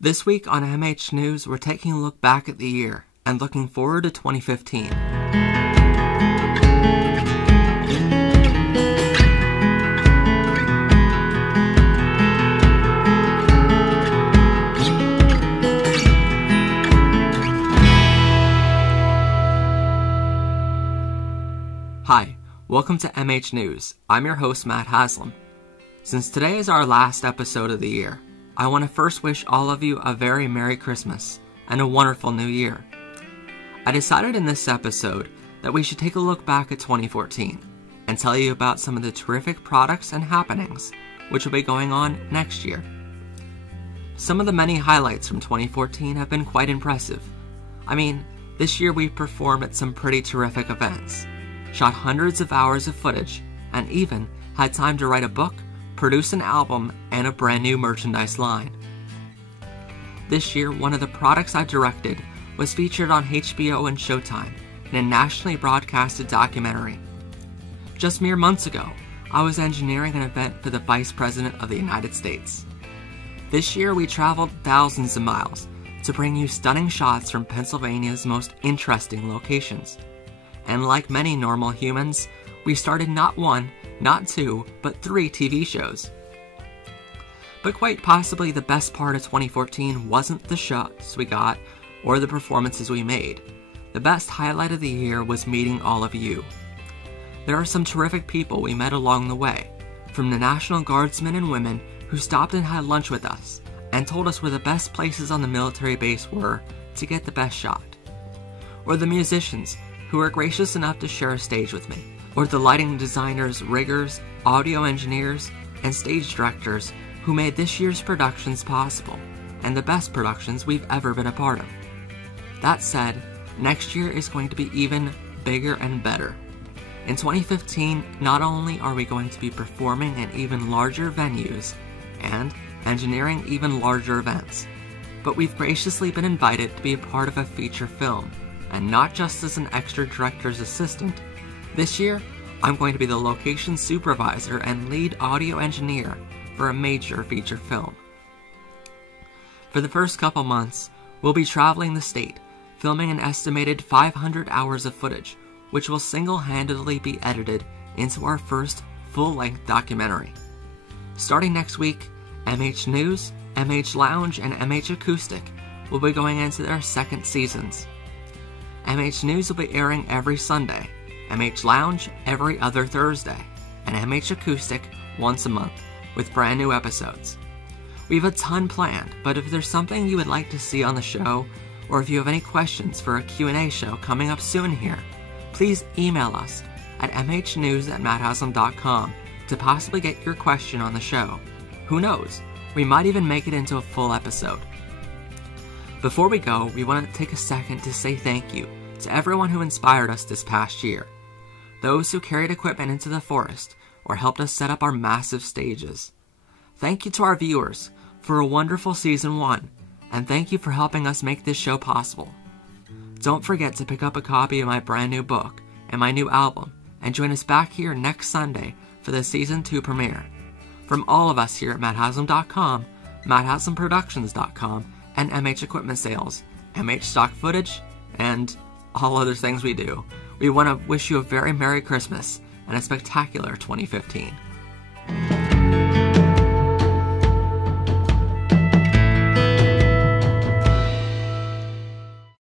This week on MH News, we're taking a look back at the year and looking forward to 2015. Hi, welcome to MH News. I'm your host, Matt Haslam. Since today is our last episode of the year, I want to first wish all of you a very Merry Christmas and a wonderful New Year. I decided in this episode that we should take a look back at 2014 and tell you about some of the terrific products and happenings which will be going on next year. Some of the many highlights from 2014 have been quite impressive. I mean, this year we performed at some pretty terrific events, shot hundreds of hours of footage, and even had time to write a book, produce an album, and a brand new merchandise line. This year, one of the products I directed was featured on HBO and Showtime in a nationally broadcasted documentary. Just mere months ago, I was engineering an event for the Vice President of the United States. This year, we traveled thousands of miles to bring you stunning shots from Pennsylvania's most interesting locations. And like many normal humans, we started not one, not two, but 3 TV shows. But quite possibly the best part of 2014 wasn't the shots we got or the performances we made. The best highlight of the year was meeting all of you. There are some terrific people we met along the way, from the National Guardsmen and women who stopped and had lunch with us and told us where the best places on the military base were to get the best shot, or the musicians who were gracious enough to share a stage with me, or the lighting designers, riggers, audio engineers, and stage directors who made this year's productions possible, and the best productions we've ever been a part of. That said, next year is going to be even bigger and better. In 2015, not only are we going to be performing in even larger venues and engineering even larger events, but we've graciously been invited to be a part of a feature film, and not just as an extra director's assistant. This year, I'm going to be the location supervisor and lead audio engineer for a major feature film. For the first couple months, we'll be traveling the state, filming an estimated 500 hours of footage, which will single-handedly be edited into our first full-length documentary. Starting next week, MH News, MH Lounge, and MH Acoustic will be going into their second seasons. MH News will be airing every Sunday, MH Lounge every other Thursday, and MH Acoustic once a month, with brand new episodes. We have a ton planned, but if there's something you would like to see on the show, or if you have any questions for a Q&A show coming up soon here, please email us at mhnews@matthaslam.com to possibly get your question on the show. Who knows, we might even make it into a full episode. Before we go, we want to take a second to say thank you to everyone who inspired us this past year. Those who carried equipment into the forest or helped us set up our massive stages. Thank you to our viewers for a wonderful Season 1, and thank you for helping us make this show possible. Don't forget to pick up a copy of my brand new book and my new album, and join us back here next Sunday for the Season 2 premiere. From all of us here at MattHaslam.com, MattHaslamProductions.com, and MH Equipment Sales, MH Stock Footage, and all other things we do, we want to wish you a very Merry Christmas and a spectacular 2015.